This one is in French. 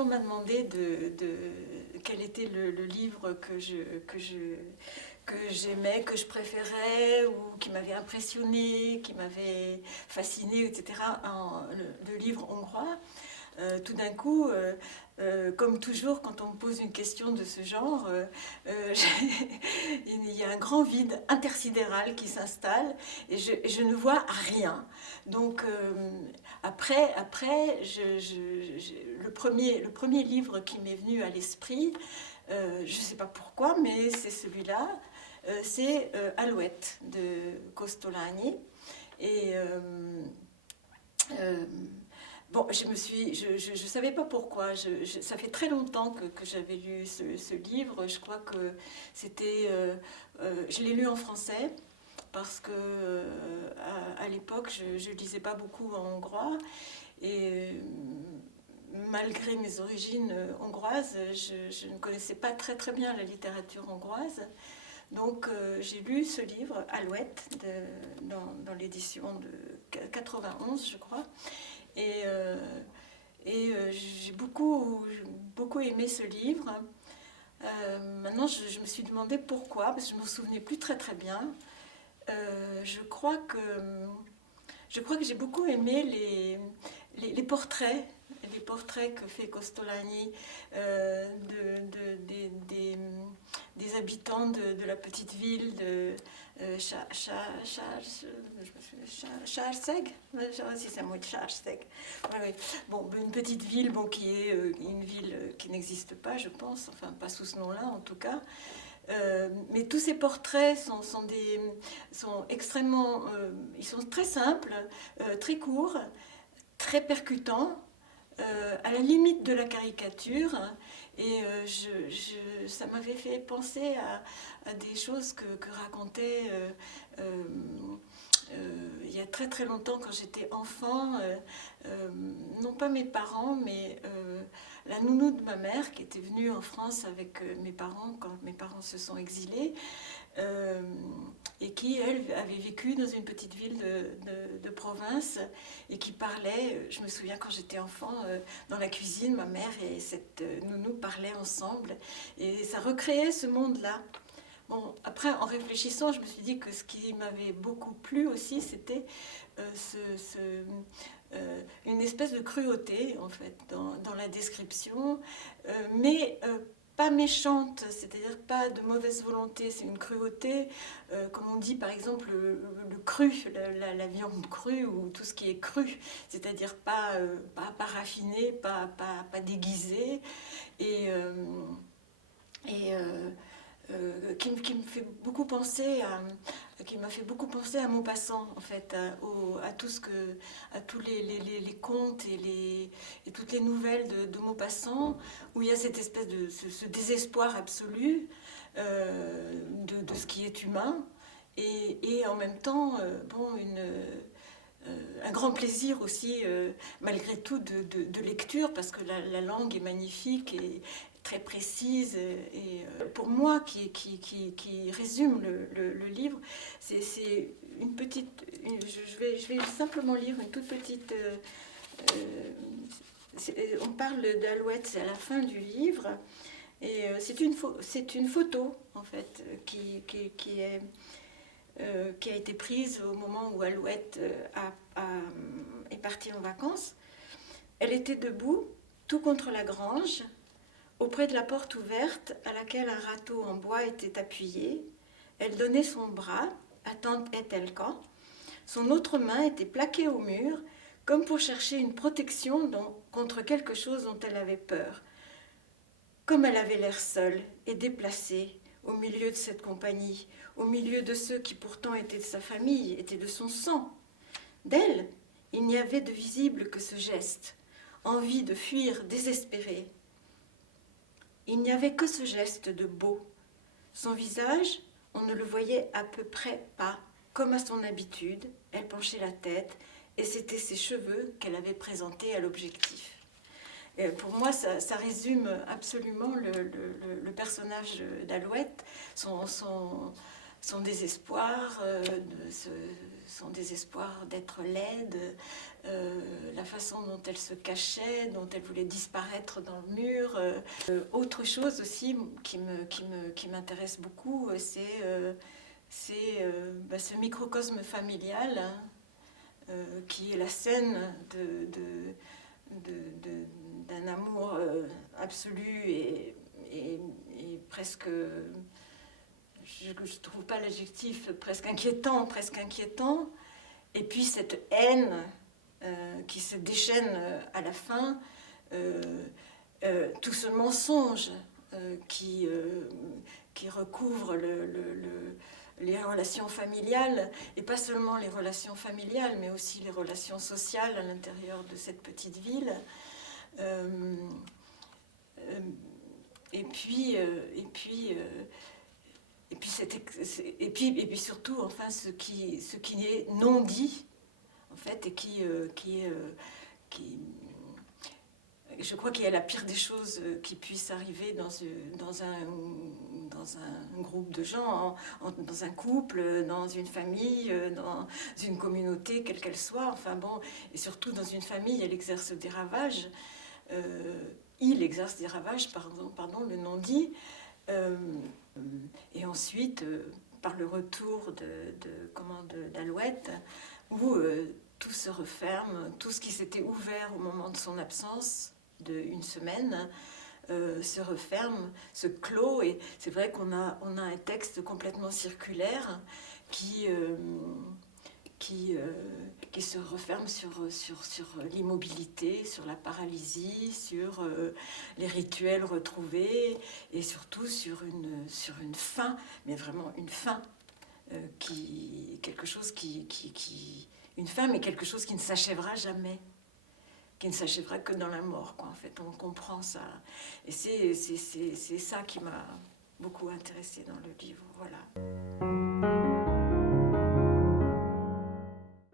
on m'a demandé quel était le livre que j'aimais, que je préférais, ou qui m'avait impressionné, qui m'avait fasciné, etc., le livre hongrois, tout d'un coup, comme toujours, quand on me pose une question de ce genre, il y a un grand vide intersidéral qui s'installe et je ne vois rien. Donc après le premier livre qui m'est venu à l'esprit, je ne sais pas pourquoi, mais c'est celui-là, c'est Alouette de Costolani. Et euh, bon, je savais pas pourquoi. Ça fait très longtemps que j'avais lu ce livre. Je crois que c'était, je l'ai lu en français parce que à l'époque, je lisais pas beaucoup en hongrois et malgré mes origines hongroises, je ne connaissais pas très très bien la littérature hongroise. Donc j'ai lu ce livre, Alouette, dans l'édition de 91, je crois. Et, j'ai beaucoup aimé ce livre. Maintenant, je me suis demandé pourquoi, parce que je ne me souvenais plus très très bien. Je crois que j'ai beaucoup aimé les portraits, les portraits que fait Costolani des habitants de la petite ville de Sárseg, si c'est un mot de Sárseg. Ouais. Bon, une petite ville qui est une ville qui n'existe pas, je pense, enfin pas sous ce nom-là en tout cas. Mais tous ces portraits sont extrêmement, ils sont très simples, très courts, très percutants, à la limite de la caricature. Et ça m'avait fait penser à des choses que racontait il y a très très longtemps quand j'étais enfant, non pas mes parents, mais la nounou de ma mère qui était venue en France avec mes parents quand mes parents se sont exilés. Et qui, elle, avait vécu dans une petite ville de province et qui parlait, je me souviens quand j'étais enfant, dans la cuisine, ma mère et cette nounou parlaient ensemble et ça recréait ce monde-là. Bon, après, en réfléchissant, je me suis dit que ce qui m'avait beaucoup plu aussi, c'était une espèce de cruauté, en fait, dans la description, mais pas méchante, c'est-à-dire pas de mauvaise volonté, c'est une cruauté, comme on dit par exemple le cru, la viande crue ou tout ce qui est cru, c'est-à-dire pas raffiné, pas déguisé, et, euh, qui me fait beaucoup penser qui m'a fait beaucoup penser à Maupassant en fait, à tout à tous les contes et toutes les nouvelles de Maupassant où il y a cette espèce de ce désespoir absolu de ce qui est humain et en même temps un grand plaisir aussi, malgré tout, de lecture, parce que la langue est magnifique et très précise. Et pour moi, qui résume le livre, c'est une petite... je vais simplement lire une toute petite... on parle d'Alouette, c'est à la fin du livre, et c'est une photo, en fait, qui a été prise au moment où Alouette est partie en vacances. Elle était debout, tout contre la grange, auprès de la porte ouverte à laquelle un râteau en bois était appuyé. Elle donnait son bras à tante Etelka. Son autre main était plaquée au mur, comme pour chercher une protection contre quelque chose dont elle avait peur. Comme elle avait l'air seule et déplacée au milieu de cette compagnie, au milieu de ceux qui pourtant étaient de sa famille, étaient de son sang. D'elle, il n'y avait de visible que ce geste, envie de fuir désespérée. Il n'y avait que ce geste de beau. Son visage, on ne le voyait à peu près pas, comme à son habitude. Elle penchait la tête et c'était ses cheveux qu'elle avait présentés à l'objectif. Et pour moi, ça résume absolument le personnage d'Alouette, son désespoir, son désespoir d'être laide, la façon dont elle se cachait, dont elle voulait disparaître dans le mur. Autre chose aussi qui m'intéresse beaucoup, c'est ce microcosme familial, hein, qui est la scène d'un amour absolu et presque, je ne trouve pas l'adjectif, presque inquiétant, et puis cette haine qui se déchaîne à la fin, tout ce mensonge qui recouvre les relations familiales, et pas seulement les relations familiales, mais aussi les relations sociales à l'intérieur de cette petite ville. Et puis surtout, enfin, ce qui est non dit, en fait, et qui je crois qu'il y a la pire des choses qui puissent arriver dans un groupe de gens, dans un couple, dans une famille, dans une communauté, quelle qu'elle soit. Enfin bon, et surtout dans une famille, elle exerce des ravages. Il exerce des ravages, pardon, le non-dit. Et ensuite, par le retour d'Alouette, où tout se referme, tout ce qui s'était ouvert au moment de son absence d'une semaine se referme, se clôt. Et c'est vrai qu'on a un texte complètement circulaire qui se referme sur l'immobilité, sur la paralysie, sur les rituels retrouvés, et surtout sur une fin, mais vraiment une fin, quelque chose une fin, mais quelque chose qui ne s'achèvera jamais, qui ne s'achèvera que dans la mort, quoi. En fait, on comprend ça, et c'est ça qui m'a beaucoup intéressée dans le livre, voilà.